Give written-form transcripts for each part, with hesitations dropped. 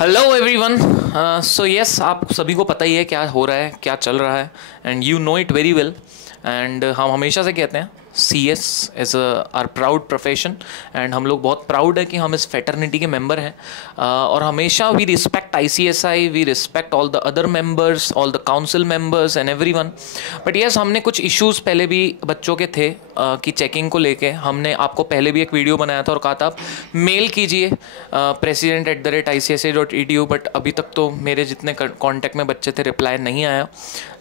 Hello everyone. So yes, आप सभी को पता ही है क्या हो रहा है, क्या चल रहा है, and you know it very well. And हम हमेशा से कहते हैं C S is our proud profession, and हम लोग बहुत प्राउड है कि हम इस फेटर्निटी के मेंबर हैं। और हमेशा we respect ICSI, we respect all the other members, all the council members and everyone. But yes, हमने कुछ इश्यूज़ पहले भी बच्चों के थे कि चेकिंग को लेके हमने आपको पहले भी एक वीडियो बनाया था और कहा था आप मेल कीजिए president@icsi.edu, बट अभी तक तो मेरे जितने कांटेक्ट में बच्चे थे रिप्लाई नहीं आया।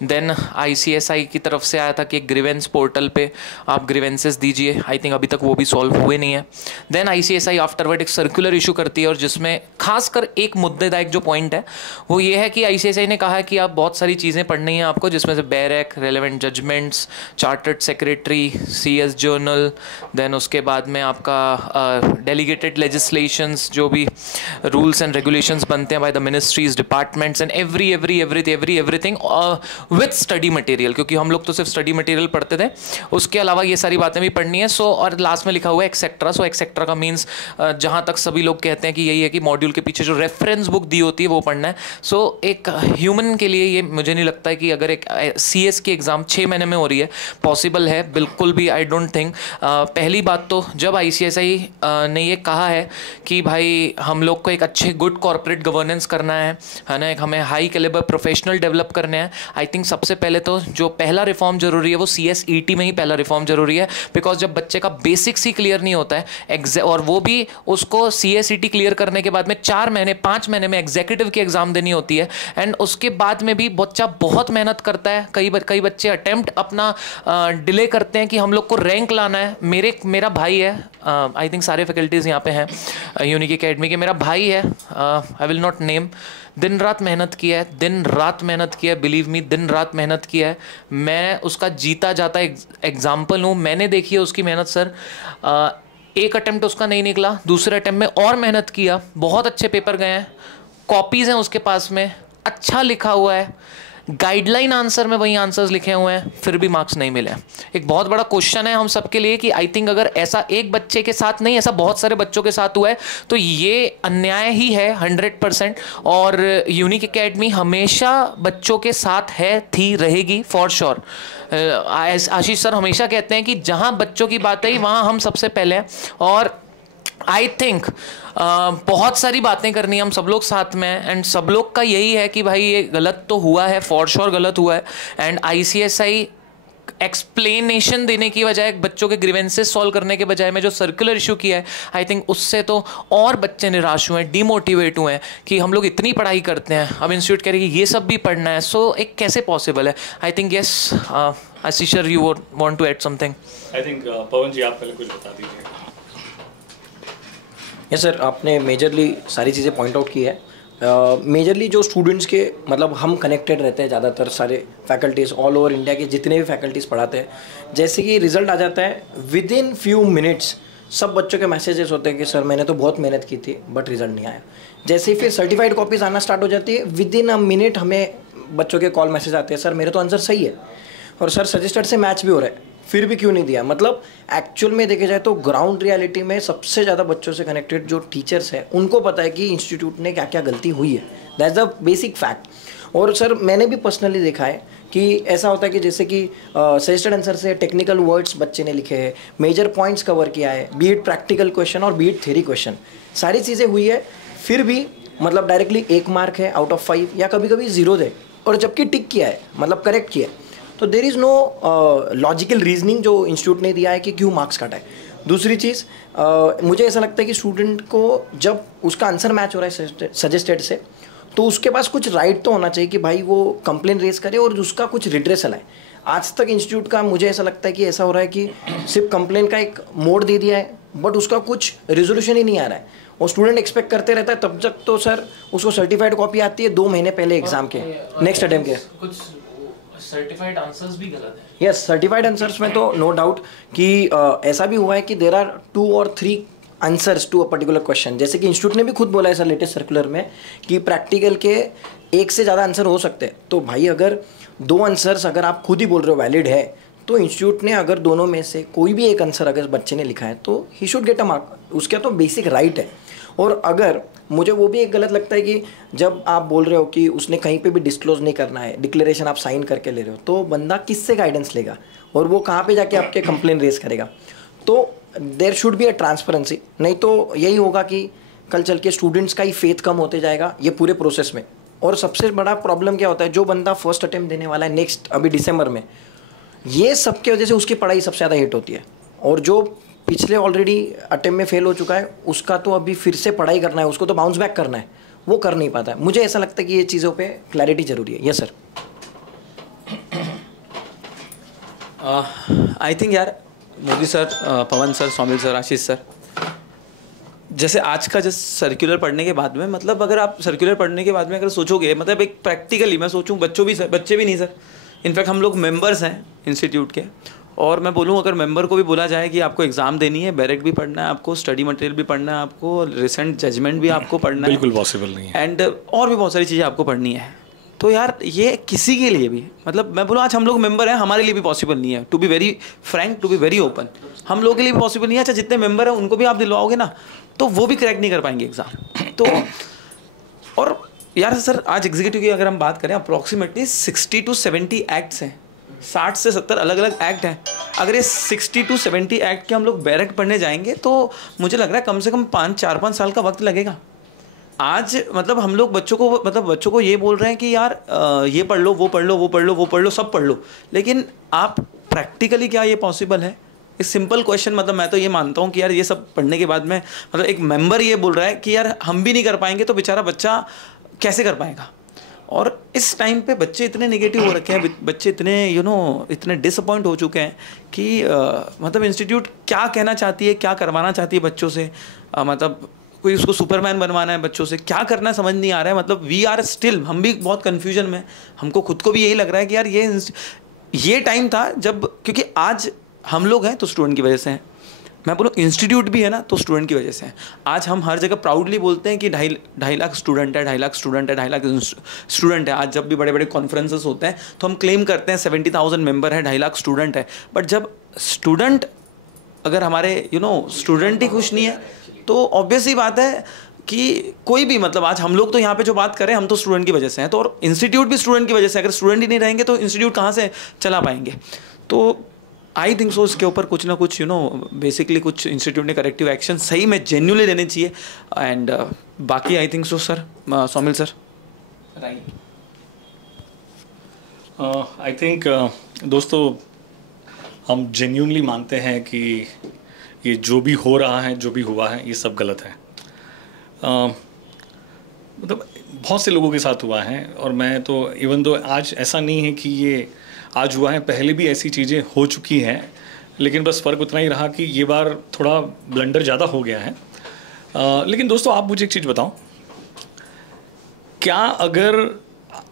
देन ICSI की तरफ से आया था कि एक ग्रीवेंस पोर्टल पे आप ग्रीवेंसेस दीजिए, आई थिंक अभी तक वो भी सॉल्व हुए नहीं है। देन ICSI आफ्टरवर्ड एक सर्कुलर इशू करती है, और जिसमें खासकर एक मुद्देदायक जो पॉइंट है वो ये है कि ICSI ने कहा है कि आप बहुत सारी चीज़ें पढ़नी है आपको, जिसमें से bare act, relevant judgments, chartered secretary, CS journal, then उसके बाद में आपका डेलीगेटेड लेजिस्लेशंस, जो भी रूल्स एंड रेगुलेशंस बनते हैं by the ministries, departments and everything with study material, क्योंकि हम लोग तो सिर्फ स्टडी मटेरियल पढ़ते थे, उसके अलावा ये सारी बातें भी पढ़नी है। सो और लास्ट में लिखा हुआ है एक्सेट्रा। सो एक्सेट्रा का मीन्स जहाँ तक सभी लोग कहते हैं कि यही है कि मॉड्यूल के पीछे जो रेफरेंस बुक दी होती है वो पढ़ना है। सो एक ह्यूमन के लिए ये मुझे नहीं लगता है कि अगर एक CS की एग्ज़ाम 6 महीने में हो रही है पॉसिबल है, बिल्कुल भी आई डोंट थिंक। पहली बात तो जब ICSI ने ये कहा है कि भाई हम लोग को एक अच्छे गुड कॉर्पोरेट गवर्नेंस करना है ना, एक हमें हाई कैलिबर प्रोफेशनल डेवलप करने हैं, आई थिंक सबसे पहले तो जो पहला रिफॉर्म जरूरी है वो CSET में ही पहला रिफॉर्म जरूरी है। बिकॉज जब बच्चे का बेसिक्स ही क्लियर नहीं होता है और वो भी उसको CSET क्लियर करने के बाद में 4 महीने 5 महीने में एग्जीक्यूटिव की एग्जाम देनी होती है, एंड उसके बाद में भी बच्चा बहुत मेहनत करता है। कई बच्चे अटेम्प्ट अपना डिले करते हैं कि हम लोग को रैंक लाना है। मेरा भाई है, आई थिंक सारे फैकल्टीज़ यहाँ पे हैं यूनिक एकेडमी के, मेरा भाई है, आई विल नॉट नेम, दिन रात मेहनत किया है, दिन रात मेहनत किया है, बिलीव मी दिन रात मेहनत किया है। मैं उसका जीता जाता एग्जाम्पल हूँ, मैंने देखी है उसकी मेहनत सर। एक अटेम्प्ट उसका नहीं निकला, दूसरे अटेम्प्ट में और मेहनत किया, बहुत अच्छे पेपर गए हैं, कॉपीज़ हैं उसके पास में, अच्छा लिखा हुआ है, गाइडलाइन आंसर में वही आंसर्स लिखे हुए हैं, फिर भी मार्क्स नहीं मिले। एक बहुत बड़ा क्वेश्चन है हम सबके लिए कि आई थिंक अगर ऐसा एक बच्चे के साथ नहीं, ऐसा बहुत सारे बच्चों के साथ हुआ है तो ये अन्याय ही है 100%। और यूनिक एकेडमी हमेशा बच्चों के साथ है, थी, रहेगी फॉर श्योर। आशीष सर हमेशा कहते हैं कि जहाँ बच्चों की बात है वहाँ हम सबसे पहले हैं, और आई थिंक बहुत सारी बातें करनी है हम सब लोग साथ में, एंड सब लोग का यही है कि भाई ये गलत तो हुआ है, फॉर श्योर गलत हुआ है, एंड ICSI एक्सप्लेनेशन देने की बजाय, बच्चों के ग्रीवेंसेस सॉल्व करने के बजाय में जो सर्कुलर इशू किया है, आई थिंक उससे तो और बच्चे निराश हुए हैं, डिमोटिवेट हुए हैं कि हम लोग इतनी पढ़ाई करते हैं, अब इंस्टीट्यूट कह रही है कि ये सब भी पढ़ना है। सो एक कैसे पॉसिबल है? I think yes, Ashish sir you want to add something? I think Pawan ji आप पहले कुछ बता दीजिए। यस सर, आपने मेजरली सारी चीज़ें पॉइंट आउट की है। मेजरली जो स्टूडेंट्स के मतलब हम कनेक्टेड रहते हैं ज़्यादातर सारे फैकल्टीज़ ऑल ओवर इंडिया के जितने भी फैकल्टीज़ पढ़ाते हैं, जैसे कि रिज़ल्ट आ जाता है विद इन फ्यू मिनट्स सब बच्चों के मैसेजेस होते हैं कि सर मैंने तो बहुत मेहनत की थी बट रिज़ल्ट नहीं आया। जैसे ही फिर सर्टिफाइड कॉपीज़ आना स्टार्ट हो जाती है, विद इन अ मिनट हमें बच्चों के कॉल मैसेज आते हैं, सर मेरे तो आंसर सही है और सर सजेस्टेड से मैच भी हो रहा है, फिर भी क्यों नहीं दिया। मतलब एक्चुअल में देखे जाए तो ग्राउंड रियलिटी में सबसे ज़्यादा बच्चों से कनेक्टेड जो टीचर्स हैं उनको पता है कि इंस्टीट्यूट ने क्या क्या गलती हुई है, दैट्स द बेसिक फैक्ट। और सर मैंने भी पर्सनली देखा है कि ऐसा होता है कि जैसे कि सजेस्टेड आंसर से टेक्निकल वर्ड्स बच्चे ने लिखे हैं, मेजर पॉइंट्स कवर किया है, बी इट प्रैक्टिकल क्वेश्चन और बी इट थ्योरी क्वेश्चन, सारी चीज़ें हुई है, फिर भी मतलब डायरेक्टली 1 मार्क है आउट ऑफ 5 या कभी कभी 0 दे, और जबकि टिक किया है मतलब करेक्ट किया है। तो there is no logical reasoning जो इंस्टीट्यूट ने दिया है कि क्यों मार्क्स काटा है। दूसरी चीज़ मुझे ऐसा लगता है कि स्टूडेंट को जब उसका आंसर मैच हो रहा है सजेस्टेड से, तो उसके पास कुछ राइट तो होना चाहिए कि भाई वो कंप्लेन रेज करे और उसका कुछ रिड्रेसल है। आज तक इंस्टीट्यूट का मुझे ऐसा लगता है कि ऐसा हो रहा है कि सिर्फ कंप्लेन का एक मोड दे दिया है बट उसका कुछ रेजोल्यूशन ही नहीं आ रहा है, और स्टूडेंट एक्सपेक्ट करते रहता है तब तक तो सर उसको सर्टिफाइड कॉपी आती है 2 महीने पहले एग्जाम के नेक्स्ट अटेम्प्ट के। सर्टिफाइड आंसर्स भी गलत है। यस, सर्टिफाइड आंसर्स में तो नो डाउट कि ऐसा भी हुआ है कि देर आर 2 और 3 answers to a particular question, जैसे कि इंस्टीट्यूट ने भी खुद बोला है सर लेटेस्ट सर्कुलर में कि प्रैक्टिकल के 1 से ज़्यादा आंसर हो सकते हैं। तो भाई अगर 2 आंसर्स अगर आप खुद ही बोल रहे हो वैलिड है, तो इंस्टीट्यूट ने अगर दोनों में से कोई भी एक आंसर अगर बच्चे ने लिखा है तो he should get a mark, उसका तो बेसिक राइट है। और अगर मुझे वो भी एक गलत लगता है कि जब आप बोल रहे हो कि उसने कहीं पे भी डिस्क्लोज नहीं करना है, डिक्लेरेशन आप साइन करके ले रहे हो, तो बंदा किससे गाइडेंस लेगा और वो कहाँ पे जाके आपके कंप्लेन रेज करेगा? तो there should be a transparency, नहीं तो यही होगा कि कल चल के स्टूडेंट्स का ही फेथ कम होते जाएगा ये पूरे प्रोसेस में। और सबसे बड़ा प्रॉब्लम क्या होता है, जो बंदा फर्स्ट अटेम्प्ट देने वाला है नेक्स्ट अभी दिसंबर में, ये सब की वजह से उसकी पढ़ाई सबसे ज़्यादा हिट होती है। और जो पिछले ऑलरेडी अटेम्प्ट में फेल हो चुका है उसका तो अभी फिर से पढ़ाई करना है, उसको तो बाउंस बैक करना है, वो कर नहीं पाता है। मुझे ऐसा लगता है कि ये चीज़ों पे क्लैरिटी ज़रूरी है। Yes sir. आई थिंक यार Modi sir, Pawan sir, Saumil sir, आशीष सर, जैसे आज का जैसे सर्कुलर पढ़ने के बाद में, मतलब अगर आप सर्कुलर पढ़ने के बाद में अगर सोचोगे, मतलब एक प्रैक्टिकली मैं सोचूं, बच्चे भी नहीं सर, इनफैक्ट हम लोग मेंबर्स हैं इंस्टीट्यूट के, और मैं बोलूं अगर मेंबर को भी बोला जाए कि आपको एग्जाम देनी है, बैरेक भी पढ़ना है आपको, स्टडी मटेरियल भी पढ़ना है आपको, रिसेंट जजमेंट भी आपको पढ़ना है, बिल्कुल पॉसिबल नहीं है, एंड और भी बहुत सारी चीज़ें आपको पढ़नी है, तो यार ये किसी के लिए भी, मतलब मैं बोलूँ आज हम लोग मेंबर हैं, हमारे लिए भी पॉसिबल नहीं है, to be very frank, to be very open, हम लोगों के लिए भी पॉसिबल नहीं है। अच्छा जितने मेंबर हैं उनको भी आप दिलवाओगे ना तो वो भी क्रैक नहीं कर पाएंगे एग्जाम। तो और यार सर आज एग्जीक्यूटिव की अगर हम बात करें, अप्रॉक्सीमेटली 60 to 70 एक्ट्स हैं, 60 से 70 अलग अलग एक्ट हैं। अगर ये 60 to 70 एक्ट के हम लोग बैरक पढ़ने जाएंगे तो मुझे लग रहा है कम से कम 4-5 साल का वक्त लगेगा। आज मतलब हम लोग बच्चों को ये बोल रहे हैं कि यार ये पढ़ लो, वो पढ़ लो, वो पढ़ लो, वो पढ़ लो, सब पढ़ लो, लेकिन आप प्रैक्टिकली क्या ये पॉसिबल है? एक सिंपल क्वेश्चन, मतलब मैं तो ये मानता हूँ कि यार ये सब पढ़ने के बाद में मतलब एक मेंबर ये बोल रहा है कि यार हम भी नहीं कर पाएंगे तो बेचारा बच्चा कैसे कर पाएगा? और इस टाइम पे बच्चे इतने नेगेटिव हो रखे हैं, बच्चे इतने इतने डिसअपॉइंट हो चुके हैं कि मतलब इंस्टीट्यूट क्या कहना चाहती है, क्या करवाना चाहती है बच्चों से, मतलब कोई उसको सुपरमैन बनवाना है बच्चों से, क्या करना है समझ नहीं आ रहा है। मतलब वी आर स्टिल, हम भी बहुत कन्फ्यूजन में, हमको खुद को भी यही लग रहा है कि यार ये टाइम था जब, क्योंकि आज हम लोग हैं तो स्टूडेंट की वजह से हैं, मैं बोलूँ इंस्टीट्यूट भी है ना तो स्टूडेंट की वजह से है। आज हम हर जगह प्राउडली बोलते हैं कि 2.5 लाख स्टूडेंट है, 2.5 लाख स्टूडेंट है, 2.5 लाख स्टूडेंट है। आज जब भी बड़े बड़े कॉन्फ्रेंसेस होते हैं तो हम क्लेम करते हैं 70,000 मेंबर है, 2.5 लाख स्टूडेंट है। बट जब स्टूडेंट, अगर हमारे स्टूडेंट ही खुश नहीं है तो ऑब्वियस ही बात है कि कोई भी, मतलब आज हम लोग तो यहाँ पे जो बात करें हम तो स्टूडेंट की वजह से हैं, तो और इंस्टीट्यूट भी स्टूडेंट की वजह से। अगर स्टूडेंट ही नहीं रहेंगे तो इंस्टीट्यूट कहाँ से चला पाएंगे? तो आई थिंक सो इसके ऊपर कुछ ना कुछ बेसिकली कुछ इंस्टीट्यूट ने करेक्टिव एक्शन सही में जेन्युइनली लेने चाहिए। एंड बाकी I think so sir, Saumil sir. I think दोस्तों हम जेन्युइनली मानते हैं कि ये जो भी हो रहा है, जो भी हुआ है, ये सब गलत है। मतलब बहुत से लोगों के साथ हुआ है, और मैं तो इवन दो आज ऐसा नहीं है कि ये आज हुआ है, पहले भी ऐसी चीज़ें हो चुकी हैं, लेकिन बस फ़र्क उतना ही रहा कि ये बार थोड़ा ब्लंडर ज़्यादा हो गया है। लेकिन दोस्तों आप मुझे एक चीज़ बताओ, क्या अगर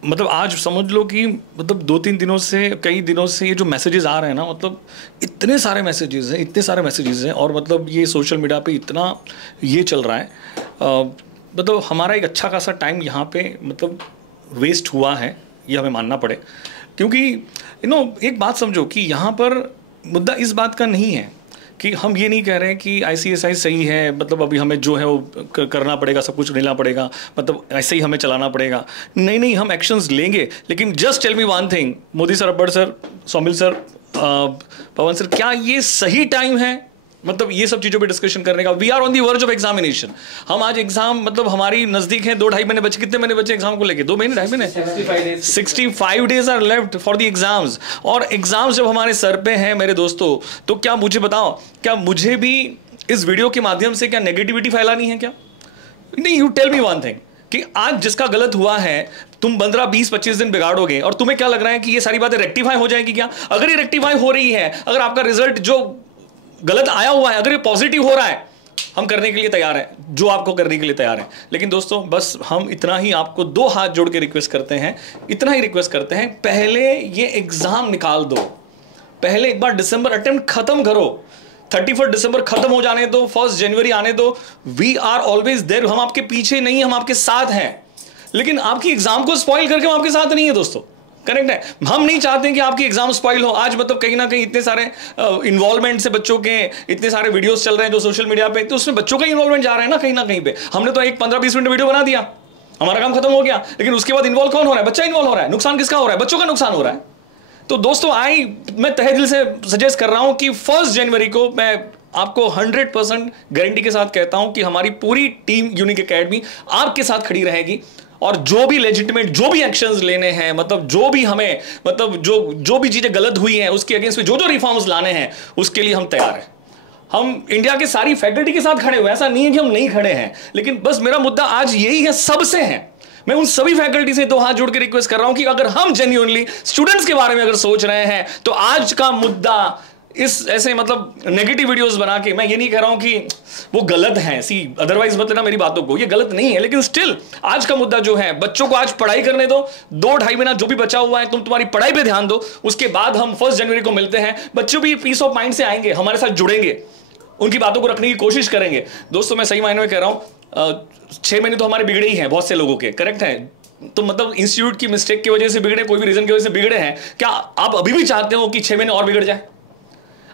मतलब आज समझ लो कि मतलब 2-3 दिनों से, कई दिनों से ये जो मैसेजेस आ रहे हैं ना, मतलब इतने सारे मैसेजेस हैं, और मतलब ये सोशल मीडिया पे इतना ये चल रहा है, मतलब हमारा एक अच्छा खासा टाइम यहाँ पे मतलब वेस्ट हुआ है, ये हमें मानना पड़े। क्योंकि एक बात समझो कि यहाँ पर मुद्दा इस बात का नहीं है कि हम ये नहीं कह रहे हैं कि ICSI सही है, मतलब अभी हमें जो है वो करना पड़ेगा, सब कुछ लेना पड़ेगा, मतलब ऐसे ही हमें चलाना पड़ेगा। नहीं, हम एक्शंस लेंगे, लेकिन just tell me one thing, Modi sir, Abbad sir, Saumil sir, Pawan sir, क्या ये सही टाइम है मतलब ये सब चीज़ों पे डिस्कशन करने का? We are on the verge of examination. हम आज एग्जाम, मतलब हमारी नज़दीक है, 2-2.5 महीने बचे। कितने महीने बचे एग्जाम को लेके? 2 महीने, 2.5 महीने, 65 days are left for the exams. और एग्जाम्स जब हमारे सर पे हैं मेरे दोस्तों, तो क्या मुझे बताओ, क्या मुझे भी इस वीडियो के माध्यम से क्या नेगेटिविटी फैलानी है क्या? नहीं, you tell me one thing कि आज जिसका गलत हुआ है तुम 15, 20, 25 दिन बिगाड़ोगे, और तुम्हें क्या लग रहा है कि ये सारी बातें रेक्टिफाई हो जाएगी क्या? अगर ये रेक्टिफाई हो रही है, अगर आपका रिजल्ट जो गलत आया हुआ है अगर ये पॉजिटिव हो रहा है, हम करने के लिए तैयार हैं, जो आपको करने के लिए तैयार हैं। लेकिन दोस्तों बस हम इतना ही आपको 2 हाथ जोड़ के रिक्वेस्ट करते हैं, इतना ही रिक्वेस्ट करते हैं, पहले ये एग्जाम निकाल दो, पहले एक बार दिसंबर अटेम्प्ट खत्म करो, 31 दिसंबर खत्म हो जाने दो, 1 जनवरी आने दो। वी आर ऑलवेज देयर, हम आपके पीछे नहीं, हम आपके साथ हैं, लेकिन आपकी एग्जाम को स्पॉइल करके हम आपके साथ नहीं है दोस्तों। करेक्ट है। हम नहीं चाहते कि आपकी एग्जाम स्पॉइल हो। आज मतलब कहीं ना कहीं इतने सारे इन्वॉल्वमेंट से बच्चों के इतने सारे वीडियोस चल रहे हैं जो सोशल मीडिया पे, तो उसमें बच्चों का इन्वॉल्वमेंट जा रहा है ना कहीं पे। हमने तो एक 15-20 मिनट वीडियो बना दिया, हमारा काम खत्म हो गया, लेकिन उसके बाद इन्वॉल्व कौन हो रहा है? बच्चा इन्वॉल्व हो रहा है। नुकसान किसका हो रहा है? बच्चों का नुकसान हो रहा है। तो दोस्तों मैं तहे दिल से सजेस्ट कर रहा हूं कि 1 जनवरी को मैं आपको 100% गारंटी के साथ कहता हूं कि हमारी पूरी टीम यूनिक एकेडमी आपके साथ खड़ी रहेगी, और जो भी लेजिटिमेट जो भी एक्शंस लेने हैं, मतलब जो भी हमें मतलब जो भी चीजें गलत हुई हैं उसके अगेंस्ट में जो रिफॉर्म्स लाने हैं उसके लिए हम तैयार हैं। हम इंडिया के सारी फैकल्टी के साथ खड़े हुए, ऐसा नहीं है कि हम नहीं खड़े हैं, लेकिन बस मेरा मुद्दा आज यही है, सबसे है। मैं उन सभी फैकल्टी से 2 हाथ जोड़ के रिक्वेस्ट कर रहा हूं कि अगर हम जेन्युइनली स्टूडेंट्स के बारे में अगर सोच रहे हैं तो आज का मुद्दा इस ऐसे मतलब नेगेटिव वीडियोस बना के, मैं ये नहीं कह रहा हूं कि वो गलत हैं, अदरवाइज मत लेना मेरी बातों को, ये गलत नहीं है, लेकिन स्टिल आज का मुद्दा जो है, बच्चों को आज पढ़ाई करने दो, 2-2.5 महीना जो भी बचा हुआ है तुम्हारी पढ़ाई पे ध्यान दो, उसके बाद हम 1 जनवरी को मिलते हैं। बच्चों भी पीस ऑफ माइंड से आएंगे, हमारे साथ जुड़ेंगे, उनकी बातों को रखने की कोशिश करेंगे। दोस्तों मैं सही मायने में कह रहा हूं, 6 महीने तो हमारे बिगड़े ही हैं बहुत से लोगों के, करेक्ट है। तो मतलब इंस्टीट्यूट की मिस्टेक की वजह से बिगड़े, कोई भी रीजन की वजह से बिगड़े हैं, क्या आप अभी भी चाहते हो कि 6 महीने और बिगड़ जाए,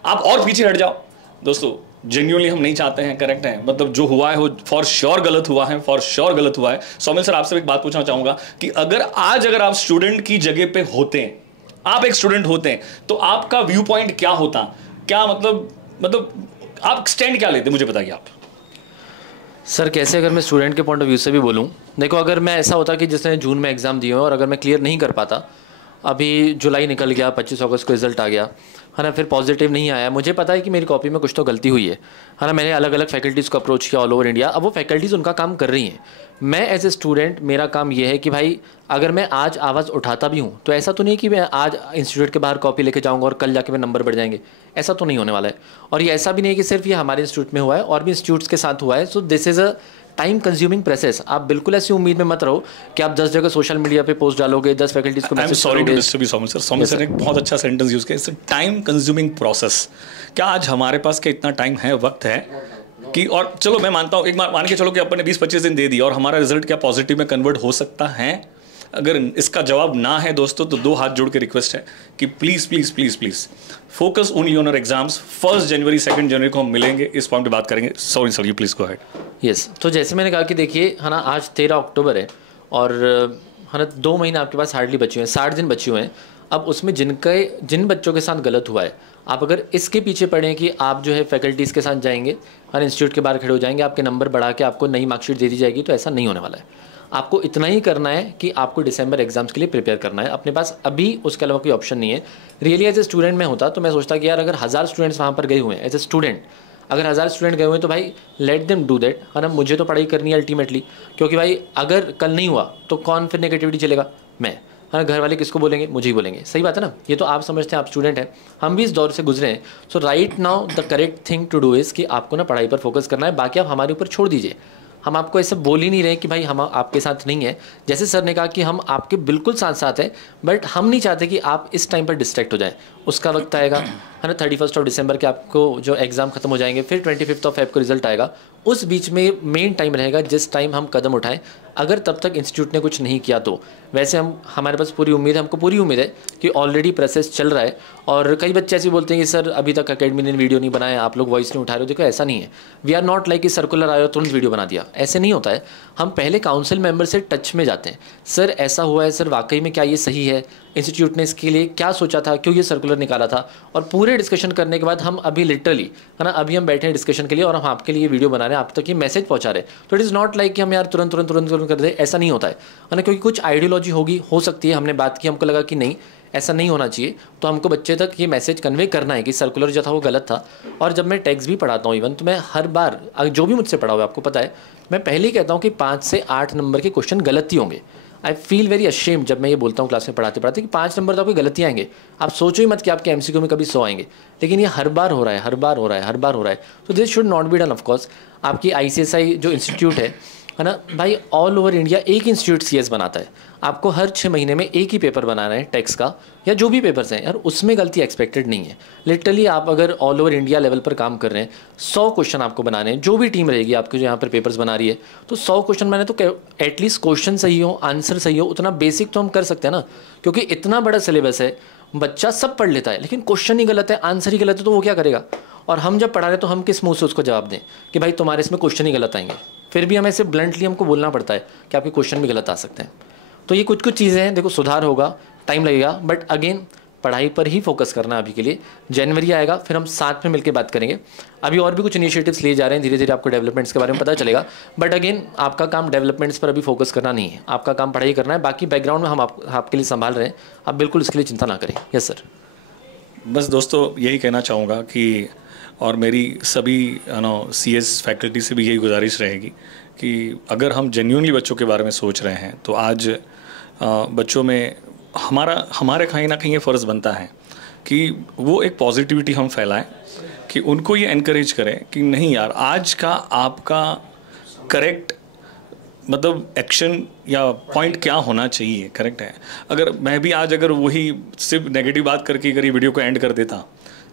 आप और पीछे हट जाओ? दोस्तों जेन्युइनली हम नहीं चाहते हैं, करेक्ट है। मतलब जो हुआ है वो फॉर श्योर गलत हुआ है, फॉर श्योर गलत हुआ है। सौमिल सर आपसे एक बात पूछना चाहूंगा कि अगर आप स्टूडेंट की जगह पे होते हैं, आप एक स्टूडेंट होते हैं, तो आपका व्यू पॉइंट क्या होता? क्या मतलब आप स्टैंड क्या लेते, मुझे बताइए आप। सर कैसे, अगर मैं स्टूडेंट के पॉइंट ऑफ व्यू से भी बोलूँ, देखो अगर मैं ऐसा होता कि जिसने जून में एग्ज़ाम दिए हो और अगर मैं क्लियर नहीं कर पाता, अभी जुलाई निकल गया, 25 अगस्त को रिजल्ट आ गया है ना, फिर पॉजिटिव नहीं आया, मुझे पता है कि मेरी कॉपी में कुछ तो गलती हुई है ना, मैंने अलग अलग फैकल्टीज़ को अप्रोच किया ऑल ओवर इंडिया, अब वो फैकल्टीज़ उनका काम कर रही हैं। मैं एज ए स्टूडेंट मेरा काम ये है कि भाई अगर मैं आज आवाज़ उठाता भी हूँ तो ऐसा तो नहीं कि मैं आज इंस्टीट्यूट के बाहर कॉपी लेके जाऊँगा और कल जाके मेरे नंबर बढ़ जाएंगे, ऐसा तो नहीं होने वाला है। और ये ऐसा भी नहीं है कि सिर्फ ये हमारे इंस्टीट्यूट में हुआ है, और भी इंस्टीट्यूट्स के साथ हुआ है। So this is a time consuming process. आप बिल्कुल ऐसी उम्मीद में मत रहो कि आप 10 जगह सोशल मीडिया पे पोस्ट डालोगे, 10 फैकल्टीज को मैसेज करोगे। सौमिल सर एक बहुत अच्छा सेंटेंस यूज किया, इट्स टाइम कंज्यूमिंग प्रोसेस। क्या आज हमारे पास क्या इतना टाइम है, वक्त है कि, और चलो मैं मानता हूँ, एक मान के चलो कि अपन ने 20-25 दिन दे दिया और हमारा रिजल्ट क्या पॉजिटिव में कन्वर्ट हो सकता है? अगर इसका जवाब ना है दोस्तों, तो 2 हाथ जोड़ के रिक्वेस्ट है कि please please please please focus only on your exams. 1 जनवरी 2 जनवरी को हम मिलेंगे, इस पॉइंट पे बात करेंगे। Sorry sir, you please go ahead. Yes, तो जैसे मैंने कहा कि देखिए है ना, आज 13 अक्टूबर है और है ना 2 महीने आपके पास हार्डली बचे हुए हैं, 60 दिन बचे हुए हैं। अब उसमें जिन बच्चों के साथ गलत हुआ है, आप अगर इसके पीछे पड़े कि आप जो है फैकल्टीज़ के साथ जाएंगे और इंस्टीट्यूट के बाहर खड़े हो जाएंगे, आपके नंबर बढ़ा के आपको नई मार्कशीट दे दी जाएगी, तो ऐसा नहीं होने वाला है। आपको इतना ही करना है कि आपको दिसंबर एग्जाम्स के लिए प्रिपेयर करना है, अपने पास अभी उसके अलावा कोई ऑप्शन नहीं है। रियली एज ए स्टूडेंट में होता तो मैं सोचता कि यार अगर 1000 स्टूडेंट्स वहाँ पर गए हुए हैं एज ए स्टूडेंट, अगर 1000 स्टूडेंट गए हुए हैं तो भाई लेट देम डू दैट, है ना। मुझे तो पढ़ाई करनी है अल्टीमेटली, क्योंकि भाई अगर कल नहीं हुआ तो कौन फिर नेगेटिविटी चलेगा? मैं, है ना। घर वाले किसको बोलेंगे? मुझे ही बोलेंगे। सही बात है ना। ये तो आप समझते हैं, आप स्टूडेंट हैं, हम भी इस दौर से गुजरे हैं। So right now the correct thing to do is कि आपको ना पढ़ाई पर फोकस करना है, बाकी आप हमारे ऊपर छोड़ दीजिए। हम आपको ऐसे बोल ही नहीं रहे कि भाई हम आपके साथ नहीं है। जैसे सर ने कहा कि हम आपके बिल्कुल साथ साथ हैं, बट हम नहीं चाहते कि आप इस टाइम पर डिस्ट्रैक्ट हो जाएं। उसका वक्त आएगा, है ना, 31 दिसंबर के आपको जो एग्ज़ाम खत्म हो जाएंगे, फिर 25 फेब को रिजल्ट आएगा। उस बीच में मेन टाइम रहेगा जिस टाइम हम कदम उठाएं। अगर तब तक इंस्टीट्यूट ने कुछ नहीं किया तो वैसे हमारे पास पूरी उम्मीद है, हमको पूरी उम्मीद है कि ऑलरेडी प्रोसेस चल रहा है। और कई बच्चे ऐसे बोलते हैं कि सर अभी तक अकेडमी ने वीडियो नहीं बनाया, आप लोग वॉइस नहीं उठा रहे हो। देखो ऐसा नहीं है, वी आर नॉट लाइक कि सर्कुलर आया तुरंत वीडियो बना दिया, ऐसे नहीं होता है। हम पहले काउंसिल मेंबर से टच में जाते हैं, सर ऐसा हुआ है, सर वाकई में क्या ये सही है, इंस्टीट्यूट ने इसके लिए क्या सोचा था, क्यों ये सर्कुलर निकाला था, और पूरे डिस्कशन करने के बाद हम अभी लिटरली, है ना, अभी हम बैठे हैं डिस्कशन के लिए और हम आपके लिए वीडियो बना रहे हैं, आप तक ये मैसेज पहुंचा रहे हैं। तो इट इज़ नॉट लाइक कि हम यार तुरंत कर दे, ऐसा नहीं होता है ना। क्योंकि कुछ आइडियोलॉजी होगी, हो सकती है, हमने बात की, हमको लगा कि नहीं ऐसा नहीं होना चाहिए, तो हमको बच्चे तक ये मैसेज कन्वे करना है कि सर्कुलर जो था वो गलत था। और जब मैं टेक्स्ट भी पढ़ाता हूँ इवन, तो मैं हर बार जो भी मुझसे पढ़ा हुआ है आपको पता है, मैं पहले ही कहता हूँ कि 5 से 8 नंबर के क्वेश्चन गलत ही होंगे। आई फील वेरी अशेम्ड जब मैं ये बोलता हूँ क्लास में पढ़ाते पढ़ाते कि 5 नंबर तो कोई गलतियाँ आएंगे। आप सोचो ही मत कि आपके एमसीक्यू में कभी 100 आएंगे, लेकिन ये हर बार हो रहा है। तो this should not be done. Of course आपकी ICSI जो इंस्टीट्यूट है है ना भाई। ऑल ओवर इंडिया एक इंस्टीट्यूट सीएस बनाता है, आपको हर 6 महीने में एक ही पेपर बनाना है टैक्स का या जो भी पेपर्स हैं यार, उसमें गलती एक्सपेक्टेड नहीं है। लिटरली आप अगर ऑल ओवर इंडिया लेवल पर काम कर रहे हैं, 100 क्वेश्चन आपको बनाने हैं, जो भी टीम रहेगी आपकी जो यहाँ पर पेपर्स बना रही है, तो 100 क्वेश्चन बनाने तो एटलीस्ट क्वेश्चन सही हो, आंसर सही हो, उतना बेसिक तो हम कर सकते हैं ना। क्योंकि इतना बड़ा सिलेबस है, बच्चा सब पढ़ लेता है, लेकिन क्वेश्चन ही गलत है, आंसर ही गलत है, तो वो क्या करेगा। और हम जब पढ़ा रहे तो हम किस मुँह से उसको जवाब दें कि भाई तुम्हारे इसमें क्वेश्चन ही गलत आएंगे। फिर भी हमें ऐसे ब्लंटली हमको बोलना पड़ता है कि आपके क्वेश्चन भी गलत आ सकते हैं। तो ये कुछ कुछ चीज़ें हैं, देखो सुधार होगा, टाइम लगेगा, बट अगेन पढ़ाई पर ही फोकस करना है अभी के लिए। जनवरी आएगा, फिर हम साथ में मिलकर बात करेंगे। अभी और भी कुछ इनिशिएटिव्स लिए जा रहे हैं, धीरे धीरे आपको डेवलपमेंट्स के बारे में पता चलेगा। बट अगेन आपका काम डेवलपमेंट्स पर अभी फोकस करना नहीं है, आपका काम पढ़ाई करना है। बाकी बैकग्राउंड में हम आपके लिए संभाल रहे हैं, आप बिल्कुल इसके लिए चिंता ना करें। Yes sir. बस दोस्तों यही कहना चाहूँगा कि, और मेरी सभी CS फैकल्टी से भी यही गुजारिश रहेगी कि अगर हम जेन्युइनली बच्चों के बारे में सोच रहे हैं तो आज बच्चों में हमारे कहीं ना कहीं ये फ़र्ज़ बनता है कि वो एक पॉजिटिविटी हम फैलाएं, कि उनको ये एनकरेज करें कि नहीं यार, आज का आपका करेक्ट मतलब एक्शन या पॉइंट क्या होना चाहिए, करेक्ट है। अगर मैं भी आज अगर वही सिर्फ नेगेटिव बात करके अगर ये वीडियो को एंड कर देता,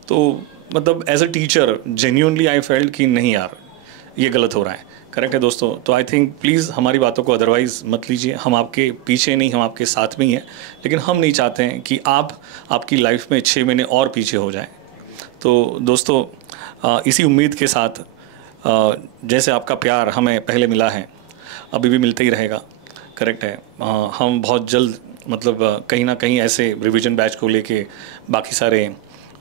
तो मतलब as a teacher genuinely I felt कि नहीं यार ये गलत हो रहा है, करेक्ट है दोस्तों। तो आई थिंक प्लीज़ हमारी बातों को अदरवाइज़ मत लीजिए, हम आपके पीछे नहीं, हम आपके साथ में ही हैं, लेकिन हम नहीं चाहते हैं कि आपकी लाइफ में 6 महीने और पीछे हो जाएं। तो दोस्तों इसी उम्मीद के साथ, जैसे आपका प्यार हमें पहले मिला है अभी भी मिलता ही रहेगा, करेक्ट है। हम बहुत जल्द मतलब कहीं ना कहीं ऐसे रिवीजन बैच को लेके, बाकी सारे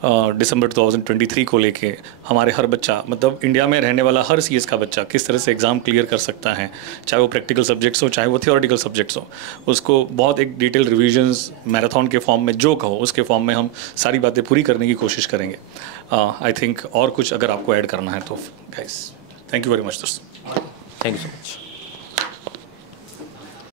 दिसंबर 2023 को लेके हमारे हर बच्चा, मतलब इंडिया में रहने वाला हर CS का बच्चा किस तरह से एग्ज़ाम क्लियर कर सकता है, चाहे वो प्रैक्टिकल सब्जेक्ट्स हो चाहे वो थियोरेटिकल सब्जेक्ट्स हो, उसको बहुत एक डिटेल रिविजन्स मैराथन के फॉर्म में जो कहो उसके फॉर्म में हम सारी बातें पूरी करने की कोशिश करेंगे। आई थिंक और कुछ अगर आपको ऐड करना है तो guys, thank you very much दोस्तों। Thank you so much.